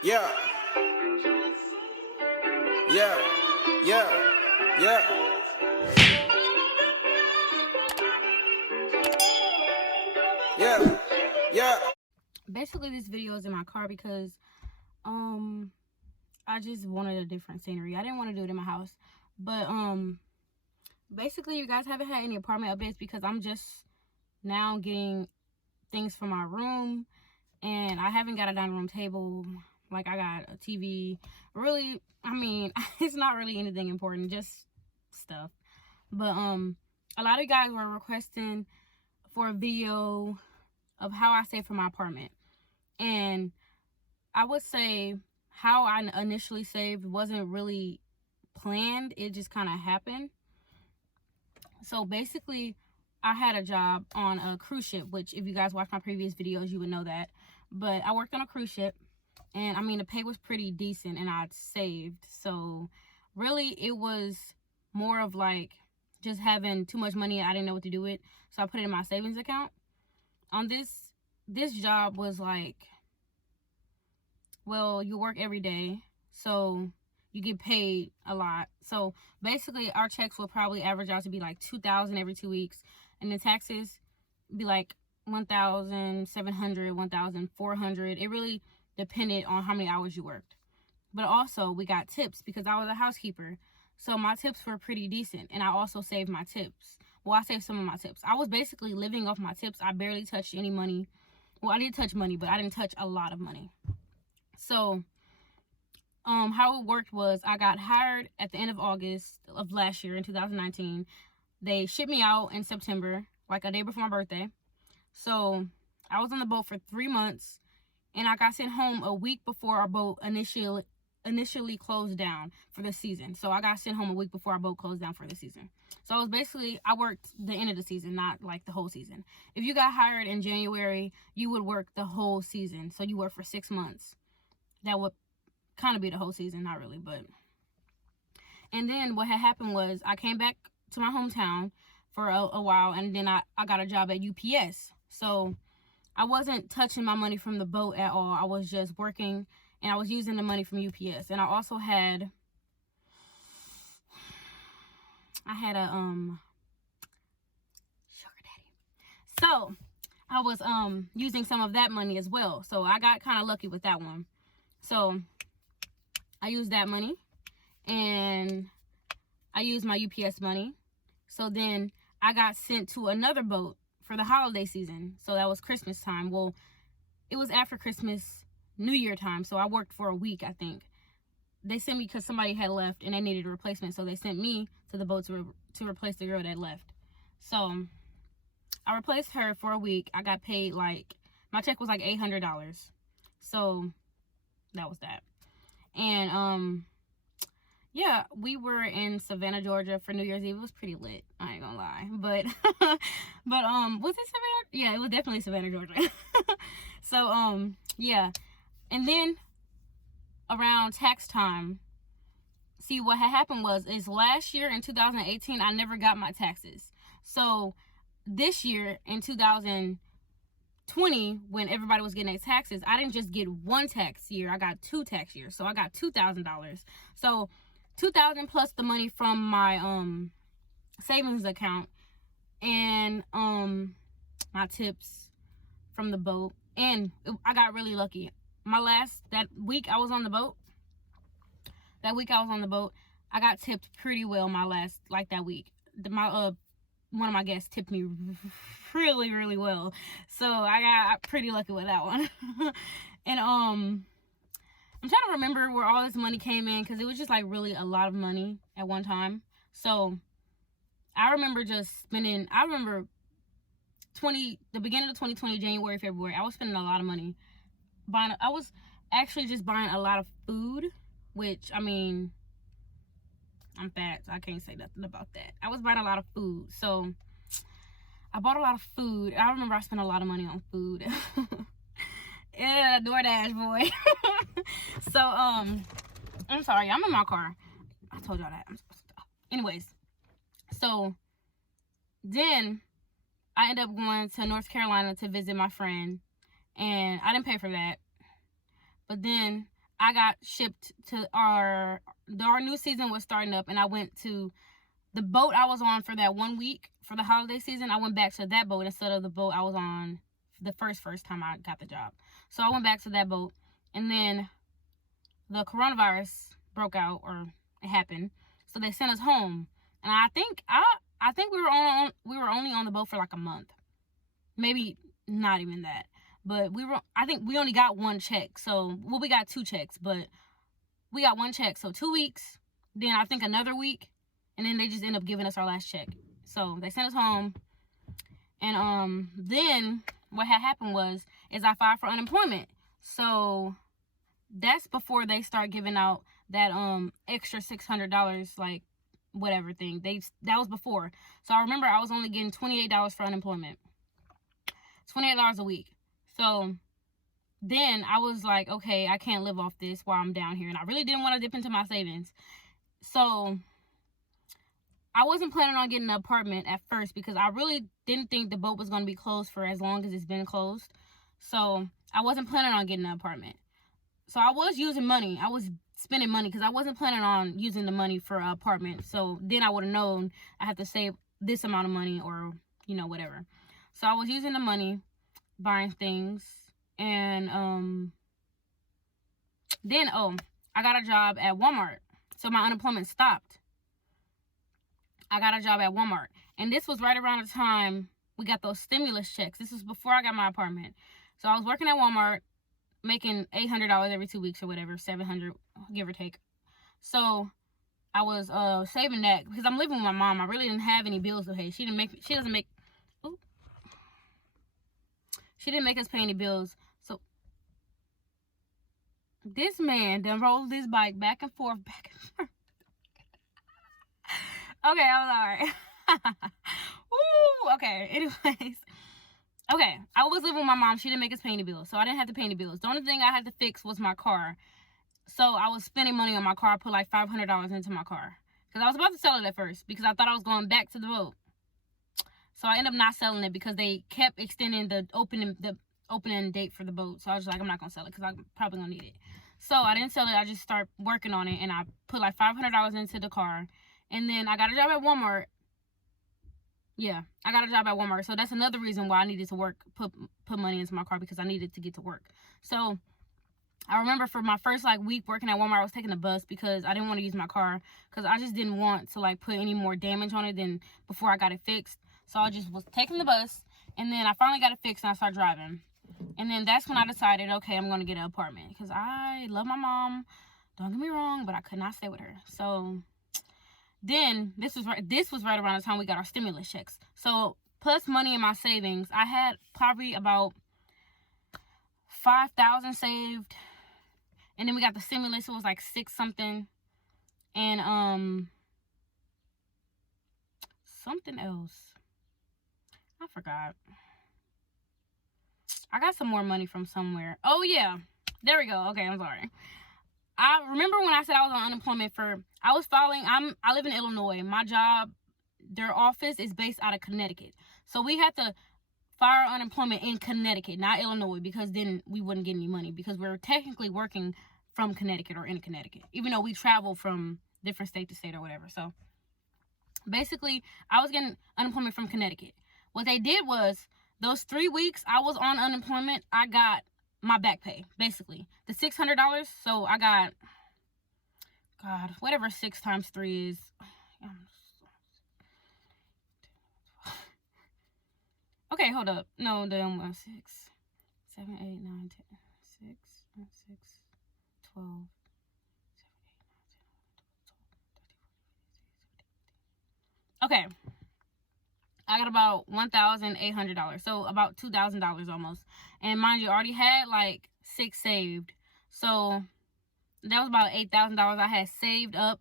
Yeah. Yeah. Yeah. Yeah. Yeah. Yeah. Basically, this video is in my car because I just wanted a different scenery. I didn't want to do it in my house. But basically, you guys haven't had any apartment updates because I'm just now getting things for my room, and I haven't got a dining room table. Like, I got a TV. Really, I mean, it's not really anything important, just stuff. But a lot of you guys were requesting for a video of how I save for my apartment. And I would say how I initially saved wasn't really planned. It just kind of happened. So basically, I had a job on a cruise ship, which if you guys watch my previous videos, you would know that. But I worked on a cruise ship, and I mean, the pay was pretty decent, and I'd saved. So really, it was more of like just having too much money. I didn't know what to do with, so I put it in my savings account. On this job was like, well, you work every day, so you get paid a lot. So basically, our checks will probably average out to be like $2,000 every 2 weeks, and the taxes be like $1,700, $1,400. It really depended on how many hours you worked. But also, we got tips because I was a housekeeper, so my tips were pretty decent, and I also saved my tips. Well, I saved some of my tips. I was basically living off my tips. I barely touched any money. Well, I did touch money, but I didn't touch a lot of money. So how it worked was I got hired at the end of August of last year in 2019. They shipped me out in September, like a day before my birthday. So I was on the boat for 3 months, and I got sent home a week before our boat initially closed down for the season. So I got sent home a week before our boat closed down for the season. So I was basically, I worked the end of the season, not like the whole season. If you got hired in January, you would work the whole season. So you work for 6 months. That would kind of be the whole season, not really, but. And then what had happened was I came back to my hometown for a while, and then I got a job at UPS. So I wasn't touching my money from the boat at all. I was just working, and I was using the money from UPS. And I also had a sugar daddy. So I was using some of that money as well. So I got kind of lucky with that one. So I used that money, and I used my UPS money. So then I got sent to another boat for the holiday season. So that was Christmas time. Well, it was after Christmas, New Year time. So I worked for a week, I think. They sent me because somebody had left and they needed a replacement. So they sent me to the boat to replace the girl that left. So I replaced her for a week. I got paid like, my check was like $800. So that was that. And yeah, we were in Savannah, Georgia for New Year's Eve. It was pretty lit, I ain't gonna lie. But was it Savannah? Yeah, it was definitely Savannah, Georgia. So yeah. And then around tax time, see, what had happened is last year in 2018 I never got my taxes. So this year in 2020, when everybody was getting their taxes, I didn't just get one tax year, I got 2 tax years. So I got $2,000. So $2,000 plus the money from my savings account, and my tips from the boat. And I got really lucky. That week I was on the boat, I got tipped pretty well that week. One of my guests tipped me really, really well. So I got pretty lucky with that one. And I'm trying to remember where all this money came in, because it was just like really a lot of money at one time. So I remember just spending, the beginning of 2020, January, February, I was spending a lot of money. I was actually just buying a lot of food, which, I mean, I'm fat, so I can't say nothing about that. I was buying a lot of food. So I bought a lot of food. I remember I spent a lot of money on food. Yeah, DoorDash, boy. So, I'm sorry. I'm in my car. I told y'all that. I'm supposed to stop. Anyways. So, then I ended up going to North Carolina to visit my friend. And I didn't pay for that. But then I got shipped to our new season was starting up, and I went to the boat I was on for that 1 week for the holiday season. I went back to that boat instead of the boat I was on the first time I got the job. So I went back to that boat, and then the coronavirus broke out, or it happened. So they sent us home, and I think we were only on the boat for like a month, maybe not even that. But I think we only got one check. So, well, we got 2 checks, but we got 1 check. So 2 weeks, then I think another week, and then they just end up giving us our last check. So they sent us home, and then what had happened is I filed for unemployment. So that's before they start giving out that extra $600, like whatever thing. That was before. So I remember I was only getting $28 for unemployment. $28 a week. So then I was like, okay, I can't live off this while I'm down here. And I really didn't want to dip into my savings. So I wasn't planning on getting an apartment at first because I really didn't think the boat was going to be closed for as long as it's been closed. So I wasn't planning on getting an apartment. So I was using money. I was spending money because I wasn't planning on using the money for an apartment. So then I would have known I have to save this amount of money, or, whatever. So I was using the money, buying things, and then I got a job at Walmart. So my unemployment stopped. I got a job at Walmart, and this was right around the time we got those stimulus checks. This was before I got my apartment. So I was working at Walmart, making $800 every 2 weeks or whatever, $700, give or take. So I was saving that because I'm living with my mom. I really didn't have any bills to pay. She didn't make us pay any bills. So this man done rolled his bike back and forth. Okay, I'm sorry. Woo, okay, anyways. Okay, I was living with my mom. She didn't make us pay any bills, so I didn't have to pay any bills. The only thing I had to fix was my car. So I was spending money on my car. I put like $500 into my car because I was about to sell it at first because I thought I was going back to the boat. So I ended up not selling it because they kept extending the opening date for the boat. So I was like, I'm not gonna sell it because I'm probably gonna need it. So I didn't sell it. I just started working on it, and I put like $500 into the car, and then I got a job at Walmart. Yeah, I got a job at Walmart. So that's another reason why I needed to work, put money into my car, because I needed to get to work. So I remember for my first week working at Walmart, I was taking the bus because I didn't want to use my car because I just didn't want to put any more damage on it than before I got it fixed. So I just was taking the bus, and then I finally got it fixed and I started driving. And then that's when I decided, okay, I'm going to get an apartment because I love my mom. Don't get me wrong, but I could not stay with her. So then this was right around the time we got our stimulus checks. So plus money in my savings, I had probably about $5,000 saved, and then we got the stimulus. So it was like 6 something, and something else I forgot. I got some more money from somewhere. Oh yeah, there we go. Okay, I'm sorry. I remember when I said I was on unemployment I live in Illinois. My job, their office is based out of Connecticut. So we had to file unemployment in Connecticut, not Illinois, because then we wouldn't get any money because we're technically working from Connecticut or in Connecticut, even though we travel from different state to state or whatever. So basically, I was getting unemployment from Connecticut. What they did was those 3 weeks I was on unemployment, I got my back pay, basically. The $600, so I got, God, whatever 6 times 3 is. Okay, hold up. No, damn, 6, 7, 8, 9, 10, 6, 12, 7, 8, 9, 10, 12, 13, 14, 15, 16, 17, 18. Okay. I got about $1,800, so about $2,000 almost. And mind you, I already had 6 saved, so that was about $8,000 I had saved up.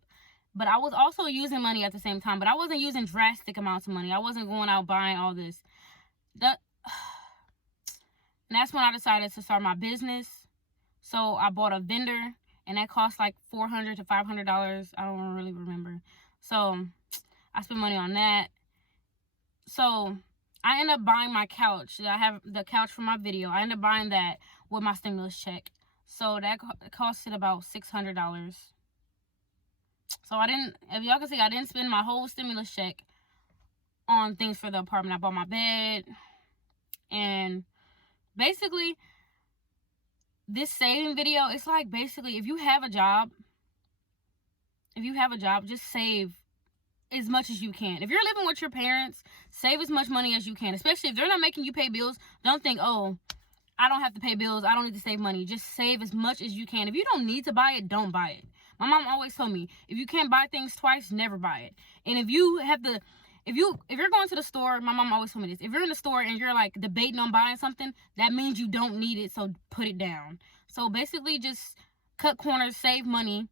But I was also using money at the same time, but I wasn't using drastic amounts of money. I wasn't going out buying all this. And that's when I decided to start my business. So I bought a vendor, and that cost $400 to $500. I don't really remember. So I spent money on that. So I ended up buying my couch. I have the couch from my video. I ended up buying that with my stimulus check. So that costed about $600. So I didn't, if y'all can see, I didn't spend my whole stimulus check on things for the apartment. I bought my bed, and basically this saving video, it's like, basically, if you have a job, just save as much as you can. If you're living with your parents, save as much money as you can, especially if they're not making you pay bills. Don't think, oh, I don't have to pay bills, I don't need to save money. Just save as much as you can. If you don't need to buy it, don't buy it. My mom always told me, if you can't buy things twice, never buy it. And if you have to, if you're going to the store, my mom always told me this, if you're in the store and you're like debating on buying something, that means you don't need it, so put it down. So basically, just cut corners, save money.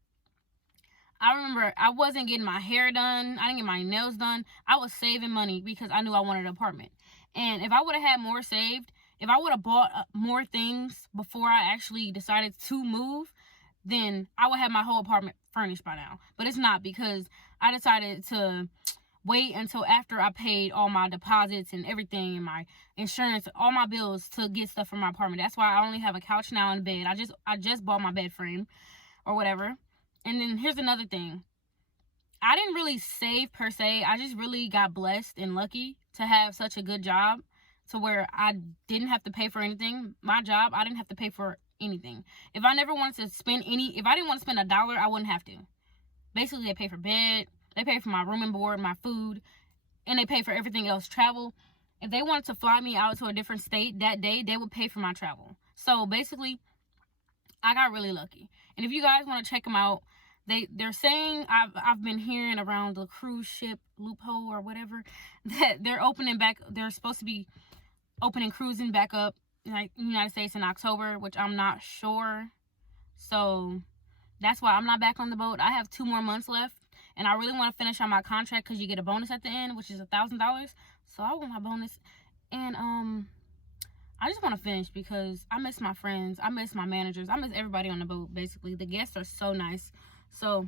I remember I wasn't getting my hair done, I didn't get my nails done. I was saving money because I knew I wanted an apartment. And if I would have had more saved, if I would have bought more things before I actually decided to move, then I would have my whole apartment furnished by now. But it's not, because I decided to wait until after I paid all my deposits and everything, and my insurance, all my bills, to get stuff for my apartment. That's why I only have a couch now and a bed. I just bought my bed frame or whatever. And then here's another thing. I didn't really save per se. I just really got blessed and lucky to have such a good job to where I didn't have to pay for anything. My job, I didn't have to pay for anything. If I never wanted to spend if I didn't want to spend $1, I wouldn't have to. Basically, they pay for bed, they pay for my room and board, my food, and they pay for everything else. Travel. If they wanted to fly me out to a different state that day, they would pay for my travel. So basically, I got really lucky. And if you guys want to check them out, they're saying, I've been hearing around the cruise ship loophole or whatever, that they're supposed to be opening cruising back up, like, in the United States in October, which I'm not sure. So that's why I'm not back on the boat. I have 2 more months left, and I really want to finish on my contract, because you get a bonus at the end, which is $1,000. So I want my bonus. And I just want to finish because I miss my friends, I miss my managers, I miss everybody on the boat. Basically, the guests are so nice. So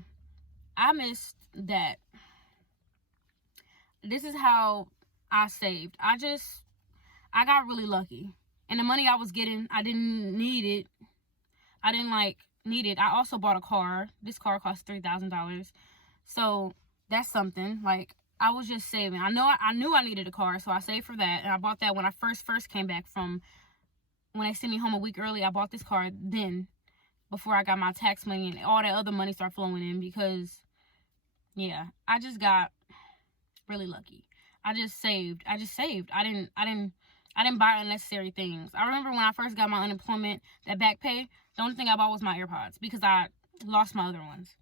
I missed that. This is how I saved. I got really lucky. And the money I was getting, I didn't need it. I didn't need it. I also bought a car. This car cost $3,000. So that's something. Like, I was just saving. I knew I needed a car, so I saved for that. And I bought that when I first came back from, when they sent me home a week early. I bought this car then, before I got my tax money and all that other money started flowing in, because, yeah, I just got really lucky. I just saved. I didn't buy unnecessary things. I remember when I first got my unemployment, that back pay, the only thing I bought was my AirPods, because I lost my other ones.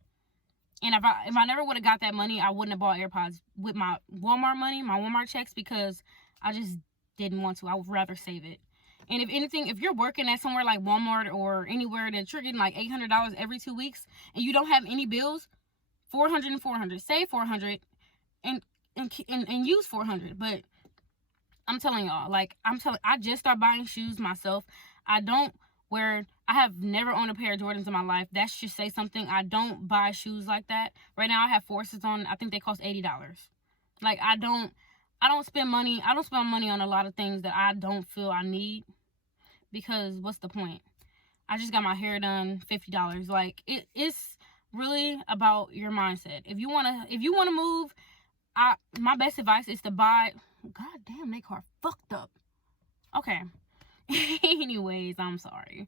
And if I never would have got that money, I wouldn't have bought AirPods with my Walmart money, my Walmart checks, because I just didn't want to. I would rather save it. And if anything, if you're working at somewhere like Walmart or anywhere that you're getting like $800 every 2 weeks and you don't have any bills, $400 and $400. Save $400 and use $400. But I'm telling y'all, I just started buying shoes myself. I have never owned a pair of Jordans in my life. That should say something. I don't buy shoes like that. Right now I have Forces on. I think they cost $80. Like, I don't spend money. I don't spend money on a lot of things that I don't feel I need, because what's the point? I just got my hair done, $50. Like, it's really about your mindset. If you wanna move, my best advice is to buy. God damn, they car fucked up. Okay. Anyways, I'm sorry.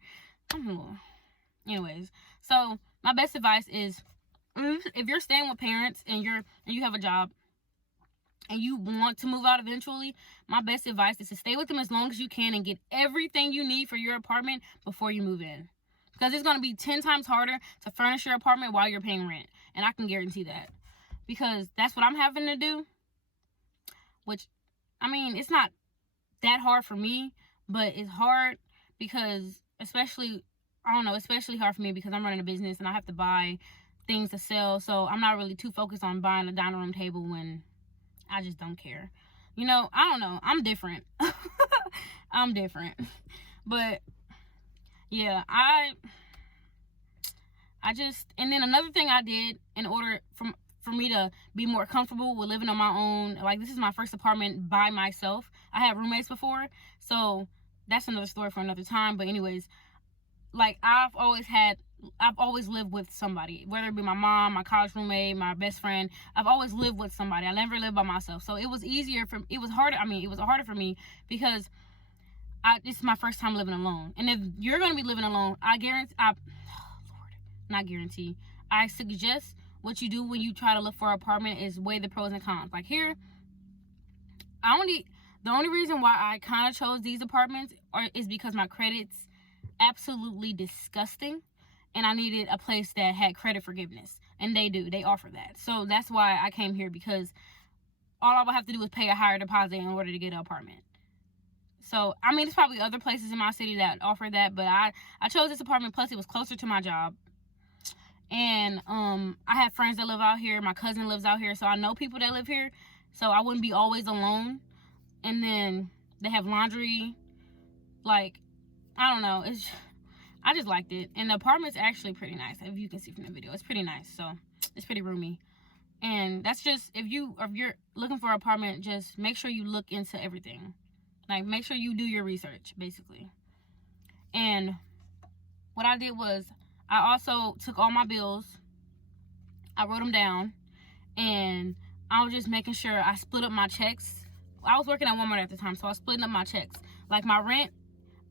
Anyways, so my best advice is, if you're staying with parents and you have a job and you want to move out eventually, my best advice is to stay with them as long as you can and get everything you need for your apartment before you move in. Because it's going to be 10 times harder to furnish your apartment while you're paying rent. And I can guarantee that. Because that's what I'm having to do. Which, I mean, it's not that hard for me, but it's hard because, especially hard for me because I'm running a business and I have to buy things to sell. So I'm not really too focused on buying a dining room table when I just don't care. I don't know. I'm different. I'm different. But yeah, and then another thing I did in order for me to be more comfortable with living on my own, like, this is my first apartment by myself. I had roommates before, so that's another story for another time. But anyways, like, I've always lived with somebody, whether it be my mom, my college roommate, my best friend. I've always lived with somebody. I never lived by myself. So it was harder for me because this is my first time living alone. And if you're going to be living alone, I suggest what you do when you try to look for an apartment is weigh the pros and cons. Like here, the only reason why I kind of chose these apartments is because my credit's absolutely disgusting, and I needed a place that had credit forgiveness, and they offer that. So that's why I came here, because all I would have to do is pay a higher deposit in order to get an apartment. So I mean, there's probably other places in my city that offer that, but I chose this apartment, plus it was closer to my job. And I have friends that live out here. My cousin lives out here, so I know people that live here, so I wouldn't be always alone. And then they have laundry. Like, I don't know, I just liked it. And the apartment's actually pretty nice. If you can see from the video, it's pretty nice. So it's pretty roomy. And that's just, if you're looking for an apartment, just make sure you look into everything. Like, make sure you do your research, basically. And what I did was, I also took all my bills, I wrote them down, and I was just making sure I split up my checks. I was working at Walmart at the time, so I was splitting up my checks. Like my rent,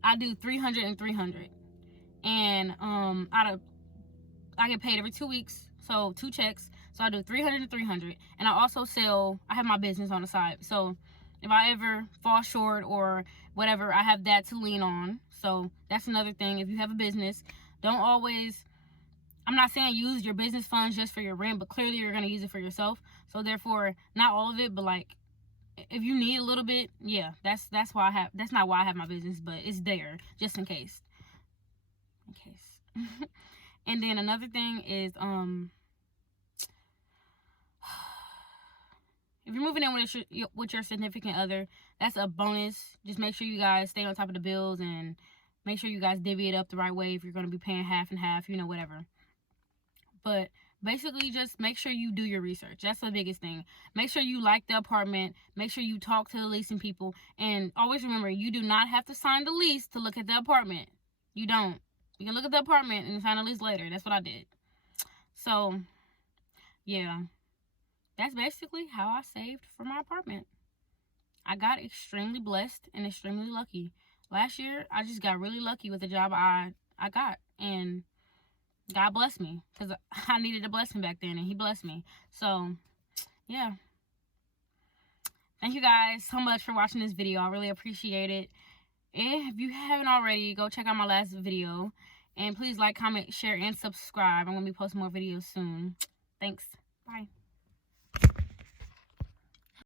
I do 300 and 300. And I get paid every 2 weeks, so 2 checks. So I do 300 and 300. And I also I have my business on the side. So if I ever fall short or whatever, I have that to lean on. So that's another thing. If you have a business, don't always, I'm not saying use your business funds just for your rent, but clearly you're going to use it for yourself. So therefore, not all of it, but like, if you need a little bit, yeah, that's not why I have my business, but it's there just in case. And then another thing is, if you're moving in with your significant other, that's a bonus. Just make sure you guys stay on top of the bills, and make sure you guys divvy it up the right way if you're going to be paying half and half, whatever. But basically, just make sure you do your research. That's the biggest thing. Make sure you like the apartment. Make sure you talk to the leasing people. And always remember, you do not have to sign the lease to look at the apartment. You don't. You can look at the apartment and sign the lease later. That's what I did. So, yeah. That's basically how I saved for my apartment. I got extremely blessed and extremely lucky. Last year, I just got really lucky with the job I got. And God blessed me, because I needed a blessing back then, and he blessed me. So, yeah. Thank you guys so much for watching this video. I really appreciate it. If you haven't already, go check out my last video. And please like, comment, share, and subscribe. I'm going to be posting more videos soon. Thanks. Bye.